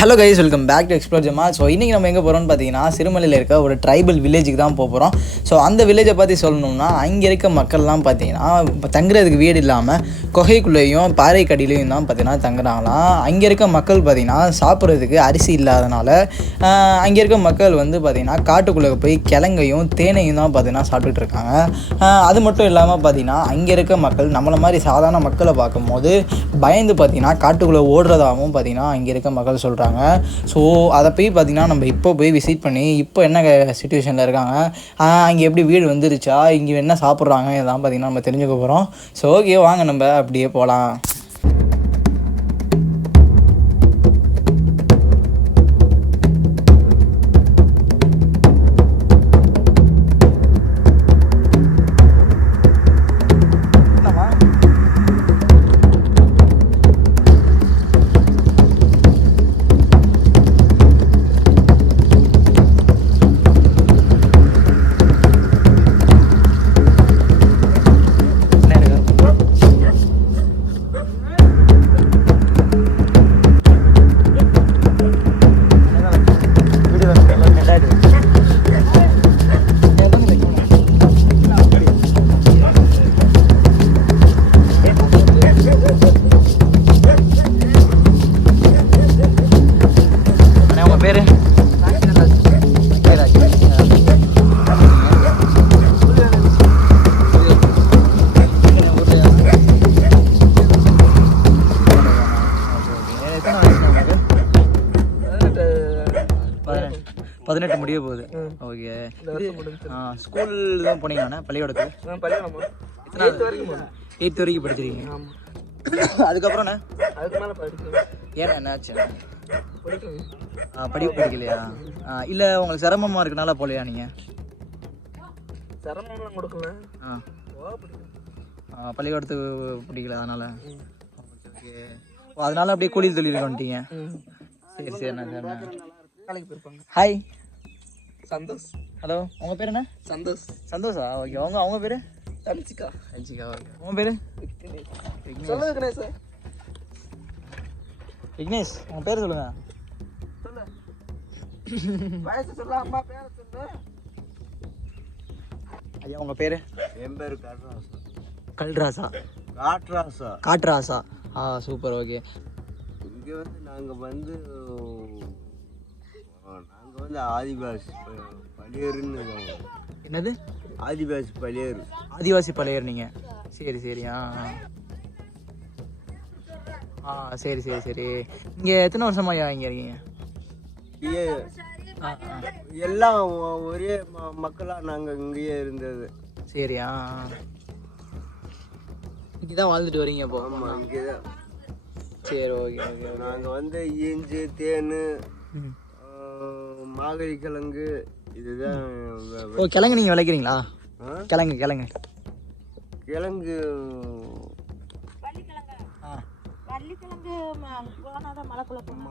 Hello guys, welcome back to explore Jama. So இன்றைக்கி நம்ம எங்கே போகிறோம்னு பார்த்தீங்கன்னா சிறுமலையில் இருக்க ஒரு ட்ரைபல் வில்லேஜுக்கு தான் போகிறோம். ஸோ அந்த வில்லேஜை பற்றி சொல்லணும்னா அங்கே இருக்க மக்கள்லாம் பார்த்தீங்கன்னா இப்போ தங்குறதுக்கு வீடு இல்லாமல் குகைக்குள்ளேயும் பாறைக்கடியிலையும் தான் பார்த்தீங்கன்னா தங்குறாங்களாம். அங்கே இருக்க மக்கள் பார்த்திங்கன்னா சாப்பிட்றதுக்கு அரிசி இல்லாதனால அங்கே இருக்க மக்கள் வந்து பார்த்திங்கன்னா காட்டுக்குள்ளே போய் கிழங்கையும் தேனையும் தான் பார்த்திங்கன்னா சாப்பிட்டுட்டு இருக்காங்க. அது மட்டும் இல்லாமல் பார்த்திங்கன்னா அங்கே இருக்க மக்கள் நம்மளை மாதிரி சாதாரண மக்களை பார்க்கும்போது பயந்து பார்த்திங்கன்னா காட்டுக்குள்ளே ஓடுறதாகவும் பார்த்திங்கன்னா அங்கே இருக்க மக்கள் சொல்கிறாங்க. ஸோ அதை போய் பார்த்திங்கன்னா நம்ம இப்போ போய் விசிட் பண்ணி இப்போ என்ன சிச்சுவேஷனில் இருக்காங்க, அங்கே எப்படி வீடு வந்துருச்சா, இங்கே என்ன சாப்பிட்றாங்க, இதெல்லாம் பார்த்திங்கன்னா நம்ம தெரிஞ்சுக்க போகிறோம். ஸோ ஓகே, வாங்க நம்ம அப்படியே போகலாம். பதினெட்டு முடிய போகுது. ஓகே, ஸ்கூல் தான் போனீங்கண்ணா? பள்ளிக்கூடத்துக்கு எயித்து வரைக்கும் படிச்சிருக்கீங்க. அதுக்கப்புறம்ண்ணா ஏன்னா என்னாச்சு? படிப்பு படிக்கலையா? இல்லை உங்களுக்கு சிரமமாக இருக்கனால போலையா நீங்கள்? சிரமம்லாம் கொடுக்கல. பள்ளிக்கூடத்துக்கு பிடிக்கல அதனால. ஓகே, அதனால அப்படியே கூலி தொழிலுக்கு வந்துட்டீங்க. சரி சரிண்ணா சரிண்ணா. வேலைக்கு போயிருப்பாங்க. ஹாய் சந்தோஷ். ஹலோ, உங்கள் பேர் என்ன? சந்தோஷ். சந்தோஷா? ஓகே, அவங்க பேர்? தனிச்சிக்கா. தனிச்சிக்கா. ஓகே, உங்கள் பேர்? சொல்லுங்க கணேஷ். விக்னேஷ், உங்கள் பேர் சொல்லுங்க. சொல்லு. வயசு சொல்லு, அம்மா பேரை சொல்லு. ஐயா உங்கள் பேர்? என் பேர் காட்ராசா. கல்ராசா? காட்ராசா. காட்ராசா. சூப்பர். ஓகே, இங்கே நாங்கள் ஆதிவாசி பழையருன்னு. என்னது? ஆதிவாசி பழையர். ஆதிவாசி பழையர் நீங்கள்? சரி சரி. சரி சரி சரி. இங்கே எத்தனை வருஷமா இங்கே இருக்கீங்க? எல்லாம் ஒரே மக்களாக நாங்கள் இங்கேயே இருந்தது. சரி. இங்கே தான் வாழ்ந்துட்டு வரீங்க அப்போ? ஆமாம், இங்கே தான். சரி, ஓகே ஓகே. நாங்கள் ஈஞ்சு தேன் மாகழி கிழங்கு இதுதான். ஓ, கிழங்கு நீங்கள் விளைக்கிறீங்களா? கிழங்கு கிழங்கு கிழங்கு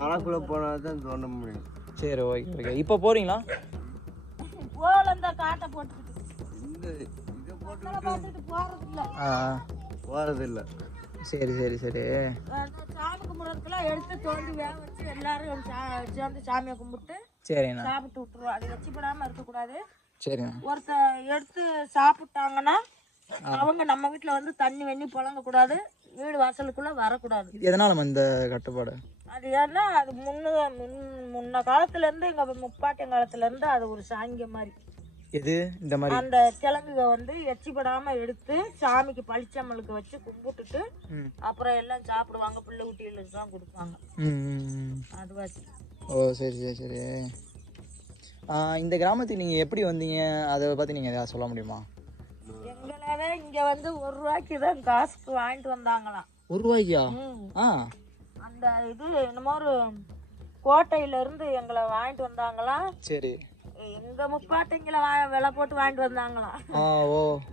மழைக்குள்ளே போனால் தான் தோண்ட முடியும். சரி, ஓகே ஓகே. இப்போ போகிறீங்களா? போகிறதில்ல. சரி சரி சரி. சாமி கும்பிட்றதுக்குலாம் எடுத்து தோண்டி வேக வச்சு எல்லாரும் சேர்ந்து சாமியை கும்பிட்டு சரிண்ணா சாப்பிட்டு விட்டுருவோம். அதை வச்சுப்படாமல் இருக்கக்கூடாது. சரிண்ணா. ஒருத்தர் எடுத்து சாப்பிட்டாங்கன்னா அவங்க நம்ம வீட்டில் வந்து தண்ணி வெண்ணி புழங்கக்கூடாது, வீடு வாசலுக்குள்ளே வரக்கூடாது. எதனால இந்த கட்டுப்பாடு? அது ஏன்னா அது முன்ன காலத்துலேருந்து எங்கள் முப்பாட்டின் காலத்துலேருந்து அது ஒரு சாங்கியம் மாதிரி. எது இந்த மாதிரி? அந்த கிழங்குக வந்து எச்சிப்படாமல் எடுத்து சாமிக்கு பளிச்சம்மலுக்கு வச்சு கும்பிட்டுட்டு அப்புறம் எல்லாம் சாப்பிடுவாங்க. பிள்ளை குட்டிகளுக்கு தான் கொடுப்பாங்க. அதுவாசி. ஓ சரி சரி சரி. இந்த கிராமத்துக்கு நீங்கள் எப்படி வந்தீங்க, அதை பற்றி நீங்கள் எதாவது சொல்ல முடியுமா? எங்களாவே இங்கே வந்து 1 ரூபாய்க்கு தான் காசுக்கு வாங்கிட்டு வந்தாங்களாம். 1 ரூபாய்க்கா? அந்த இது என்னமோ ஒரு கோட்டையிலேருந்து எங்களை வாங்கிட்டு வந்தாங்களாம். சரி. எங்க முப்பாட்டைங்களை விலை போட்டு வாங்கிட்டு வந்தாங்களாம்.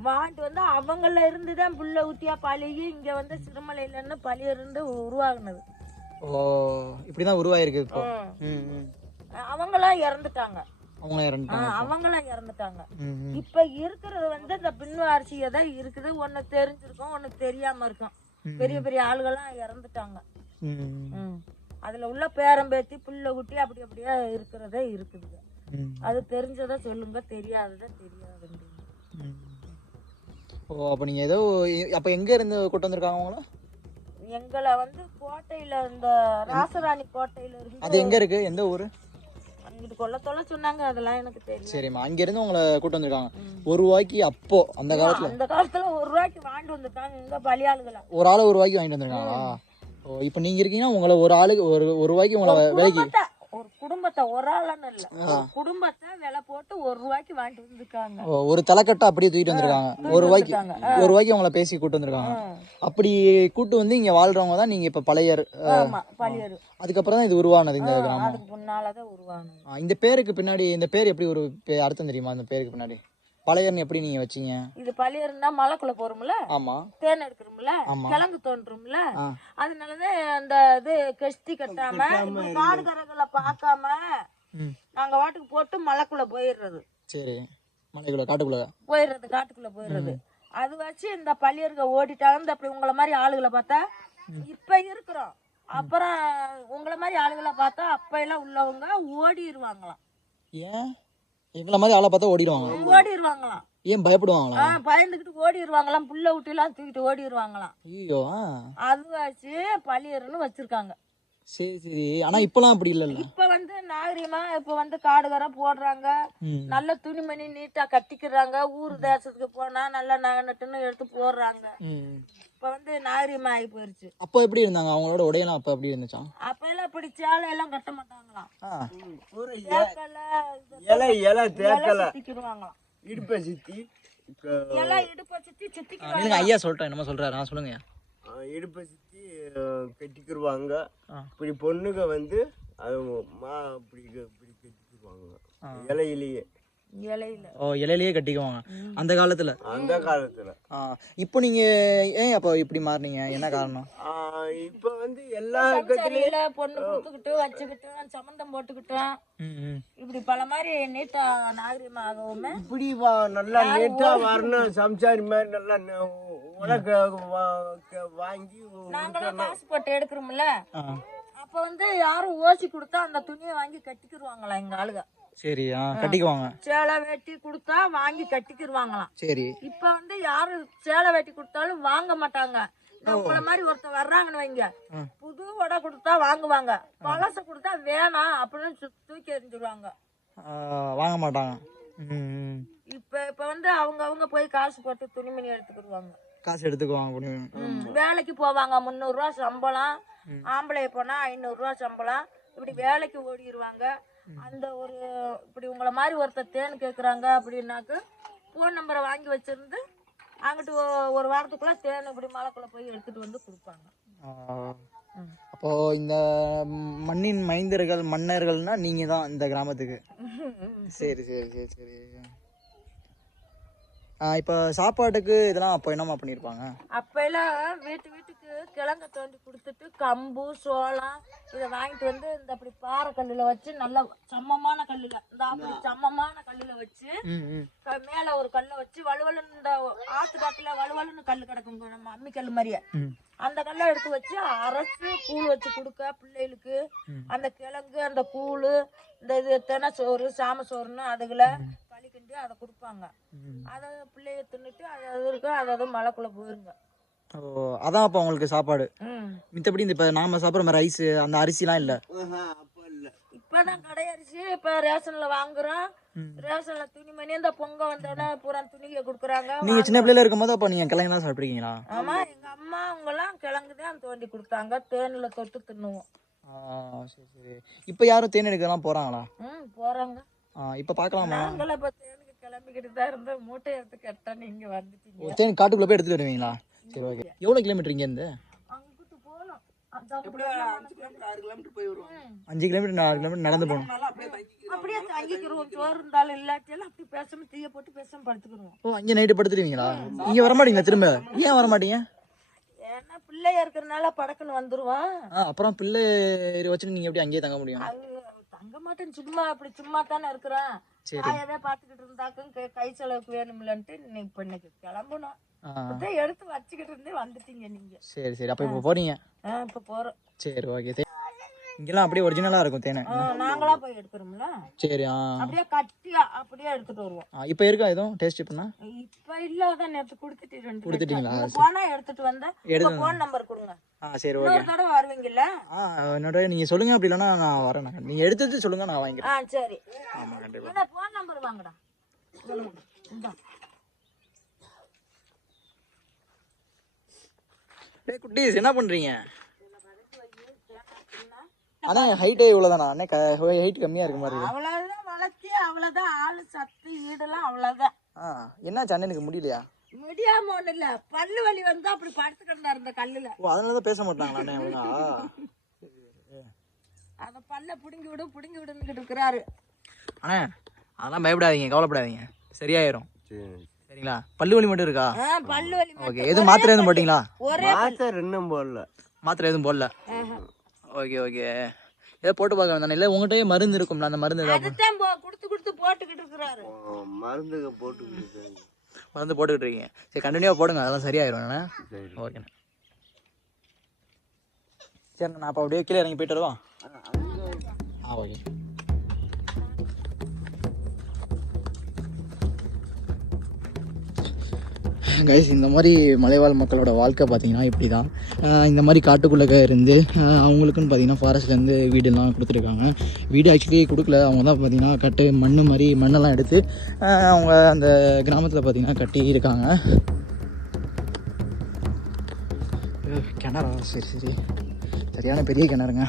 வாங்கிட்டு வந்து அவங்கள இருந்து தான் புள்ள ஊத்தியா பழகி இங்க வந்து சிறுமலையில பழி இருந்து உருவாகுனது. ஓ, இப்படிதான் உருவாயிருக்கு இப்போ. அவங்களாம் இறந்துட்டாங்க. அவங்களாம் இறந்துட்டாங்க. இப்ப இருக்கிறது வந்து இந்த பின்வாரிசியை தான் இருக்குது. ஒண்ணு தெரிஞ்சிருக்கும், ஒண்ணு தெரியாம இருக்கும். பெரிய பெரிய ஆளுகள்லாம் இறந்துட்டாங்க. அதுல உள்ள பேரம்பேத்தி புள்ள குட்டி அப்படி அப்படியே இருக்கிறதே இருக்குதுங்க. அது தெரிஞ்சதை சொல்லுங்க, தெரியாததை தெரியாதுங்க. ஓ அப்போ நீங்கள் ஏதோ அப்போ எங்கே இருந்து கூட்டு வந்திருக்காங்க உங்கள? எங்களை வந்து கோட்டையில இந்த ராசராணி கோட்டையில இருந்து. அது எங்கே இருக்குது, எந்த ஊர்? அங்கிட்டு கொல்ல சொன்னாங்க, அதெல்லாம் எனக்கு தெரியும். சரிம்மா, அங்கேருந்து உங்களை கூட்டு வந்திருக்காங்க. ₹1 அப்போ அந்த காலத்தில்? அந்த காலத்துல ₹1 வாங்கிட்டு வந்திருக்காங்க இங்க பலியாளுகளை. ஒரு ஆளை ₹1 வாங்கிட்டு வந்திருக்காங்களா? ஓ இப்போ நீங்கள் இருக்கீங்கன்னா உங்களை ஒரு ஆளுக்கு ₹1 உங்களை விலைக்கு, ஒரு குடும்பத்தை, ஒரு ஆளுன்னு இல்ல, ஒரு குடும்பத்தை விலை போட்டு ₹1 வாங்கிட்டு வந்திருக்காங்க. ஒரு தலைக்கட்டை அப்படியே தூக்கிட்டு வந்திருக்காங்க. ₹1 உங்களை பேசி கூட்டு வந்திருக்காங்க. அப்படி கூட்டு வந்து இங்க வாழ்றவங்க தான் நீங்க இப்ப பழையர். ஆமா, பழையர். அதுக்கப்புறம் தான் இது உருவானது இந்த கிராமம். அதுக்கு முன்னாலதான் உருவானது. இந்த பேருக்கு பின்னாடி, இந்த பேர் எப்படி ஒரு அர்த்தம் தெரியுமா? இந்த பேருக்கு பின்னாடி பழையர்னு எப்படி நீங்க வச்சீங்க? இது பழையர்னா மலைக்குள்ள போறோம்ல, ஆமா, தேன் எடுக்கிறோம்ல, கிழங்கு தோன்றும்ல, அதனாலதான் அந்த இது கெஸ்தி கட்டாம காடுகரைகளை பார்க்காம நாங்க வாட்டுக்கு போட்டு மலைக்குள்ள போயிடுறது. சரி, மலைக்குள்ள காட்டுக்குள்ள போயிடுறது, காட்டுக்குள்ள போயிடுறது. அது வச்சு இந்த பள்ளியர்கள் ஓடிட்டாங்க. அப்படி உங்களை மாதிரி ஆளுகளை பார்த்தா இப்ப இருக்கிறோம், அப்புறம் உங்களை மாதிரி ஆளுகளை பார்த்தா அப்ப எல்லாம் உள்ளவங்க ஓடிடுவாங்களாம். ஏன் இவ்வளவு மாதிரி ஆளை பார்த்தா ஓடிடுவாங்களாம்? ஏன் பயப்படுவாங்களா? பயந்துகிட்டு ஓடிடுவாங்களாம், புள்ள விட்டு எல்லாம் தூக்கிட்டு ஓடிடுவாங்களாம். ஐயோ, அது வச்சு பள்ளியர்னு வச்சிருக்காங்க. சரி சரி, ஆனா இப்பெல்லாம் அப்படி இல்லல்ல. இப்ப வந்து நாகரிகமா இப்ப வந்து காடுகரை போடுறாங்க, நல்ல துணிமணி நீட்டா கட்டிக்கிறாங்க, ஊர் தேசத்துக்கு போனா நல்லா நகை நட்டுன்னு எடுத்து போடுறாங்க. இப்ப வந்து நாகரிகமா ஆகி போயிருச்சு. அப்ப எப்படி இருந்தாங்க அவங்களோட உடையெல்லாம்? அப்ப எப்படி இருந்துச்சா? அப்ப எல்லாம் இப்படி சேலை எல்லாம் கட்ட மாட்டாங்களாம், சுத்திக்கிடுவாங்களாம். இடுப்பை சுத்தி சுத்திக்குவாங்க. ஐயா சொல்லிட்டேன், என்னமோ சொல்றாரு, நான் சொல்லுங்க. இடுப்பை சுத்தி கட்டிக்கிடுவாங்க. இப்படி பொண்ணுங்க வந்து அது இப்படி கட்டிக்கிடுவாங்க இலையிலேயே. இலையிலேயே கட்டிக்குவாங்க அந்த காலத்துல. இப்போ நீங்க ஏன் அப்போ இப்படி மாறினீங்க, என்ன காரணம்? இப்ப வந்து எல்லா பொண்ணு கொடுத்துக்கிட்டு வச்சுக்கிட்டு சம்பந்தம் போட்டுக்கிட்டோம், இப்படி பல மாதிரி நீட்டா நாகரிகமாகவும் இப்படி நல்லா நீட்டா வரணும். சம்சாரி மாதிரி நல்லா உனக்கு வாங்கி நாங்களும் காசு போட்டு எடுக்கிறோம்ல, அப்ப வந்து யாரும் ஓசி கொடுத்தா அந்த துணியை வாங்கி கட்டிக்கிடுவாங்களா எங்க ஆளுங்க. சரி, கட்டிக்குவாங்க. சேலை வேட்டி கொடுத்தா வாங்கி கட்டிக்கிடுவாங்களாம். சரி, இப்ப வந்து யாரு சேலை வேட்டி கொடுத்தாலும் வாங்க மாட்டாங்க. நம்மள மாதிரி ஒருத்தர் வர்றாங்கன்னு வைங்க, புது உடை கொடுத்தா வாங்குவாங்க, பழச கொடுத்தா வேணாம் அப்படின்னு தூக்கி எறிஞ்சிருவாங்க, வாங்க மாட்டாங்க. இப்ப வந்து அவங்க போய் காசு போட்டு துணிமணி எடுத்துக்கிடுவாங்க, காசு எடுத்துக்குவாங்க. வேலைக்கு போவாங்க, ₹300 சம்பளம், ஆம்பளை போனா ₹500 சம்பளம், இப்படி வேலைக்கு ஓடிடுவாங்க. அந்த ஒரு இப்படி உங்களை மாதிரி ஒருத்தர் தேன் கேட்குறாங்க அப்படின்னாக்க ஃபோன் நம்பரை வாங்கி வச்சிருந்து அங்கிட்டு ஒரு வாரத்துக்குள்ள தேன் இப்படி மலைக்குள்ள போய் எடுத்துட்டு வந்து கொடுப்பாங்க. அப்போ இந்த மண்ணின் மைந்தர்கள், மன்னர்கள்னா நீங்க தான் இந்த கிராமத்துக்கு. சரி சரி சரி சரி. இப்போ சாப்பாட்டுக்கு இதெல்லாம் அப்போ என்னமா பண்ணியிருப்பாங்க? அப்போ எல்லாம் வீட்டுக்கு கிழங்க தோண்டி கொடுத்துட்டு கம்பு சோளம் இதை வாங்கிட்டு வந்து இந்த அப்படி பாறை கல்லுல வச்சு நல்ல சமமான கல்லுல, இந்த அப்படி சமமான கல்லுல வச்சு மேல ஒரு கல்லை வச்சு வலுவலுன்னு, இந்த ஆத்து காட்டுல வலுவலுன்னு கல்லு கிடக்கும் நம்ம அம்மி கல்லு மாதிரியே, அந்த கல்லை எடுத்து வச்சு அரைச்சு கூழ் வச்சு கொடுக்க பிள்ளைகளுக்கு. அந்த கிழங்கு, அந்த கூழ், இந்த இது தெனை சோறு, சாம சோறுன்னு அதுகளை களிக்கிண்டு அதை கொடுப்பாங்க. அதை பிள்ளைய தின்னுட்டு அது இருக்கு, அதாவது மலைக்குள்ள போயிருங்க. அதான் அப்போ அவங்களுக்கு சாப்பாடு. மித்தபடி இந்த இப்ப நாம சாப்பிட்ற மாதிரி ரைஸ், அந்த அரிசிலாம் இல்ல. இப்பதான் கடை அரிசி இப்ப ரேஷன்ல வாங்குறோம். ரேஷன்ல துணிமணி இந்த பொங்க வந்தோடனே பூரா துணிக்க குடுக்குறாங்க. நீங்க சின்ன பிள்ளைல இருக்கும்போது அப்ப நீங்க கிழங்கு தான் சாப்பிட்ருக்கீங்களா? ஆமா, எங்க அம்மா அவங்க எல்லாம் கிழங்குதான் தோண்டி கொடுத்தாங்க, தேன்ல தொட்டு தின்னுவோம். சரி சரி. இப்ப யாரும் தேன் எடுக்கலாம் போறாங்களா? போறாங்க. இப்ப பாக்கலாமா? நாங்கள இப்ப தேனுக்கு கிளம்பிக்கிட்டு தான் இருந்த மூட்டை எடுத்து கட்ட நீங்க வந்துட்டீங்க. தேன் காட்டுக்குள்ள போய் எடுத்துட்டு வருவீங்களா? சரி ஓகே. எவ்வளவு கிலோமீட்டர் இங்க இருந்து? அங்கிட்டு போகணும், 5 கிலோமீட்டர் போய் வருவோம். 5 கிலோமீட்டர் 4 கிலோமீட்டர் நடந்து போகணும். அப்படியே தங்கிக்கிறோம், சோறு இருந்தாலும் இல்லாட்டியெல்லாம் அப்படி பேசாம தீய போட்டு பேசாம படுத்துக்கிறோம். ஓ, அங்க நைட்டு படுத்துருவீங்களா? இங்க வர மாட்டீங்களா திரும்ப? ஏன் வர மாட்டீங்க? ஏன்னா பிள்ளையா இருக்கிறதுனால படக்குன்னு வந்துருவான். அப்புறம் பிள்ளை வச்சுட்டு நீங்க எப்படி அங்கேயே தங்க முடியும்? தங்க மாட்டேன், சும்மா அப்படி சும்மா தானே இருக்கிறேன். காயவே பாத்துக்கிட்டு இருந்தாக்கும் கை செலவுக்கு வேணும்லன்ட்டு இப்ப இன்னைக்கு கிளம்பணும். எடுத்து வச்சுக்கிட்டு இருந்தே வந்துட்டீங்க நீங்க. சரி சரி. அப்ப இப்ப போறீங்க? இப்ப போறோம். சரி ஓகே. இங்கெல்லாம் அப்படியே ஒரிஜினலாக இருக்கும் தேனை. நாங்களா போய் எடுக்கிறோம்ல, சரி. அப்படியே கட்டியா அப்படியே எடுத்துட்டு வருவோம். இப்போ இருக்கா எதுவும் டேஸ்ட் இப்போனா? இப்ப இல்லாத நேற்று கொடுத்துட்டீங்களா? போனா எடுத்துட்டு வந்தா போன் நம்பர் கொடுங்க. சரி ஓகே. ஒரு தடவை வருவீங்கல்ல? என்னோட நீங்கள் சொல்லுங்கள், அப்படி இல்லைன்னா நான் வரேன். நீங்கள் எடுத்துட்டு சொல்லுங்கள், நான் வாங்கிக்கிறேன். சரி. ஆமாம் கண்டிப்பாக. போன் நம்பர் வாங்கடா. டேய் குட்டீஸ், என்ன பண்ணுறீங்க? அண்ணா ஹைட்டே இவ்வளோதானா? அண்ணே ஹைட் கம்மியாக இருக்க மாதிரி. அவ்வளவுதான் வளர்த்தி, அவ்வளவுதான் ஆளு சத்து ஈடெல்லாம் அவ்வளவுதான். என்னாச்சு அண்ணனுக்கு முடியலையா? முடியாம ஒண்ணு இல்ல, பல்லு வலி வந்தா அப்படி படுத்துக்கிட்டு இருந்த கல்லுல. அதனாலதான் பேச மாட்டாங்களா அண்ணே அவ்வளோ? அத பல்ல புடுங்கி விடுன்னு இருக்கிறாரு. அண்ணே அதெல்லாம் பயப்படாதீங்க, கவலைப்படாதீங்க, சரியாயிரும். சரிங்களா? பல்லு வலி மட்டும் இருக்கா? பல்லு வலி. ஓகே. எதுவும் மாத்திரை எதுவும் போட்டீங்களா? மாத்திரை இன்னும் போடல. மாத்திரை எதுவும் போடல. Okay okay. ஏதோ போட்டு பார்க்க வேண்டாம். இல்லை உங்கள்கிட்டயே மருந்து இருக்கும்ல, அந்த மருந்து அதுதான் கொடுத்து போட்டுக்கிட்டு இருக்கிறாரு. மருந்து போட்டுக்கிட்டு இருக்கீங்க. சரி கண்டினியூவாக போடுங்க, அதெல்லாம் சரியாயிரும். ஓகேண்ணா. சரிண்ணா, நான் அப்போ அப்படியே கீழே இறங்கி போயிட்டு வருவோம். ஓகே. கைஸ், இந்த மாதிரி மலைவாழ் மக்களோட வாழ்க்கை பார்த்திங்கன்னா இப்படி தான். இந்த மாதிரி காட்டுக்குள்ளே இருந்து அவங்களுக்குன்னு பார்த்திங்கன்னா ஃபாரஸ்ட்லேருந்து வீடெல்லாம் கொடுத்துருக்காங்க. வீடு ஆக்சுவலி கொடுக்கல, அவங்க தான் பார்த்திங்கன்னா கட்டு மண்ணெல்லாம் எடுத்து அவங்க அந்த கிராமத்தில் பார்த்திங்கன்னா கட்டி இருக்காங்க. கிணறா? சரி சரியான பெரிய கிணறுங்க.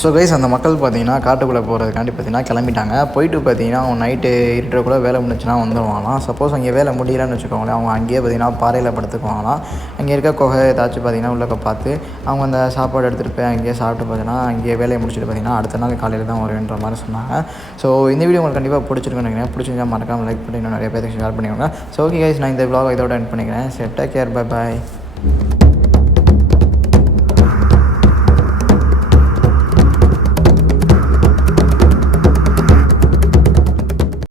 ஸோ கைஸ், அந்த மக்கள் பார்த்தீங்கன்னா காட்டுக்குள்ளே போகிறதுக்காண்டி பார்த்தீங்கன்னா கிளம்பிட்டாங்க. போயிட்டு பார்த்தீங்கன்னா அவங்க நைட்டு இருட்டுக்குள்ளே வேலை முடிச்சுன்னா வந்துடுவாங்களாம். சப்போஸ் அங்கே வேலை முடியலன்னு வச்சுக்கோங்களேன், அவங்க அங்கேயே பார்த்தீங்கன்னா பாறையில் படுத்துக்குவாங்களாம். அங்கே இருக்க குகை ஏதாச்சும் பார்த்தீங்கன்னா உள்ளக்க பார்த்து அவங்க அந்த சாப்பாடு எடுத்துகிட்டு போய் அங்கேயே சாப்பிட்டு பார்த்தீங்கன்னா அங்கேயே வேலையை முடிச்சுட்டு பார்த்தீங்கன்னா அடுத்த நாள் காலையில் தான் வருவேன்ற மாதிரி சொன்னாங்க. ஸோ இந்த வீடியோ உங்களுக்கு கண்டிப்பாக பிடிச்சிருக்குன்னு நினைக்கிறேன். பிடிச்சிருந்தா மறக்காமல் லைக் பண்ணி இன்னும் நிறைய பேருக்கு ஷேர் பண்ணிக்கோங்க. ஸோ ஓகே கைஸ், நான் இந்த vlog இதோட எண்ட் பண்ணிக்கிறேன். சரி, டேக் கேர், பை பாய்.